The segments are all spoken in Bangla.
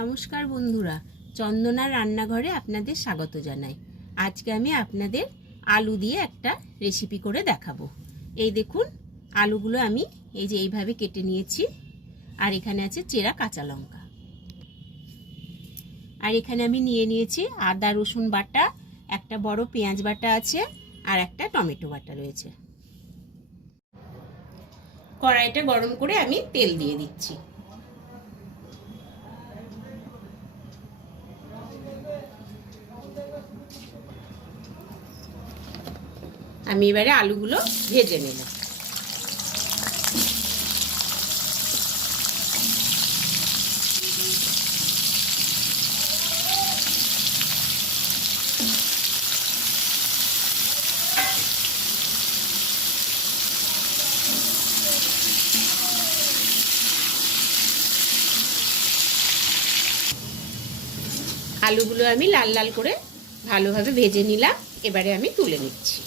নমস্কার বন্ধুরা, চন্দনার রান্নাঘরে আপনাদের স্বাগত জানাই। আজকে আমি আপনাদের আলু দিয়ে একটা রেসিপি করে দেখাবো। এই দেখুন, আলুগুলো আমি এইভাবে কেটে নিয়েছি। আর এখানে আছে চেরা কাঁচা লঙ্কা। আর এখানে আমি নিয়ে নিয়েছি আদা রসুন বাটা, একটা বড় পেঁয়াজ বাটা আছে, আর একটা টমেটো বাটা রয়েছে। কড়াইটা গরম করে আমি তেল দিয়ে দিচ্ছি। আমি এবারে আলুগুলো ভেজে নেব। আলুগুলো আমি লাল লাল করে ভালোভাবে ভেজে নিলাম। এবারে আমি তুলে নিচ্ছি।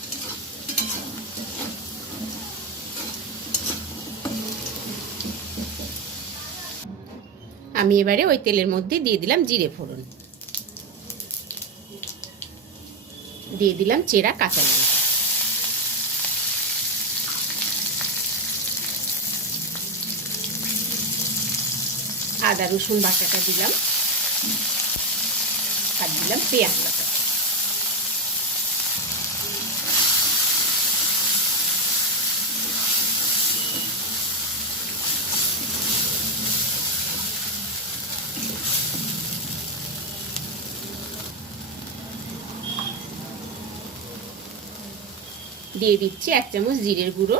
আমি এবারে ওই তেলের মধ্যে দিয়ে দিলাম জিরে ফোড়ন, দিয়ে দিলাম চেরা কাঁচা লঙ্কা, আদা রসুন বাটাটা দিলাম, আর দিলাম পেঁয়াজ বাটা। দিয়ে দিচ্ছি 1 চামচ জিরের গুঁড়ো,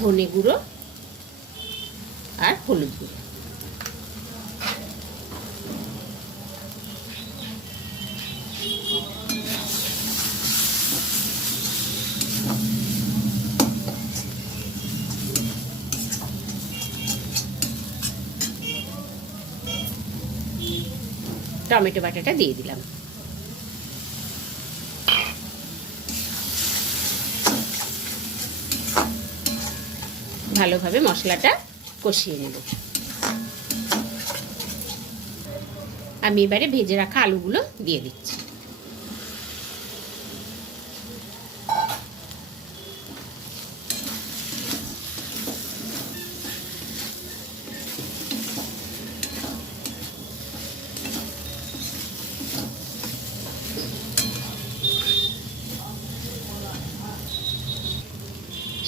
ধনে গুঁড়ো আর হলুদ গুঁড়ো। টমেটো বাটাটা দিয়ে দিলাম। ভালোভাবে মশলাটা কষিয়ে নেব। আমি এবারে ভেজে রাখা আলুগুলো দিয়ে দিচ্ছি।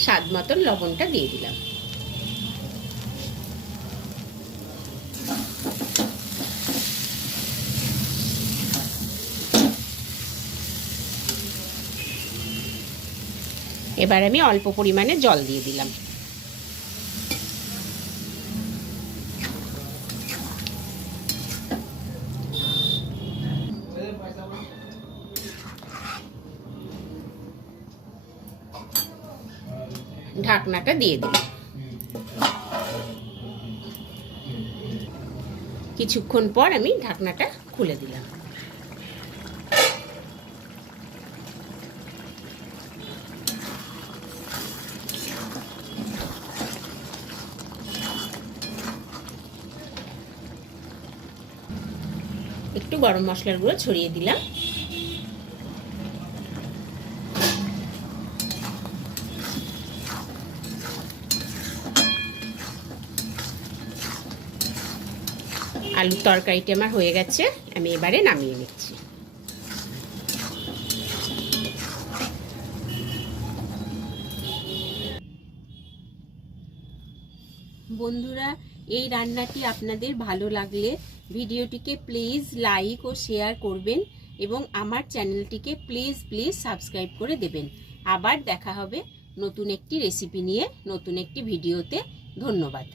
স্বাদ মতন লবণটা দিয়ে দিলাম। এবার আমি অল্প পরিমাণে জল দিয়ে দিলাম। ঢাকনাটা দিয়ে দিলাম। কিছুক্ষণ পর আমি ঢাকনাটা খুলে দিলাম। একটু গরম মশলার গুঁড়ো ছড়িয়ে দিলাম। আলুর তরকারিটা আমার হয়ে গেছে, আমি এবারে নামিয়ে নিচ্ছি। বন্ধুরা, এই রান্নাটি আপনাদের ভালো লাগলে ভিডিওটিকে প্লিজ লাইক ও শেয়ার করবেন এবং আমার চ্যানেলটিকে প্লিজ সাবস্ক্রাইব করে দেবেন। আবার দেখা হবে নতুন একটি রেসিপি নিয়ে, নতুন একটি ভিডিওতে। ধন্যবাদ।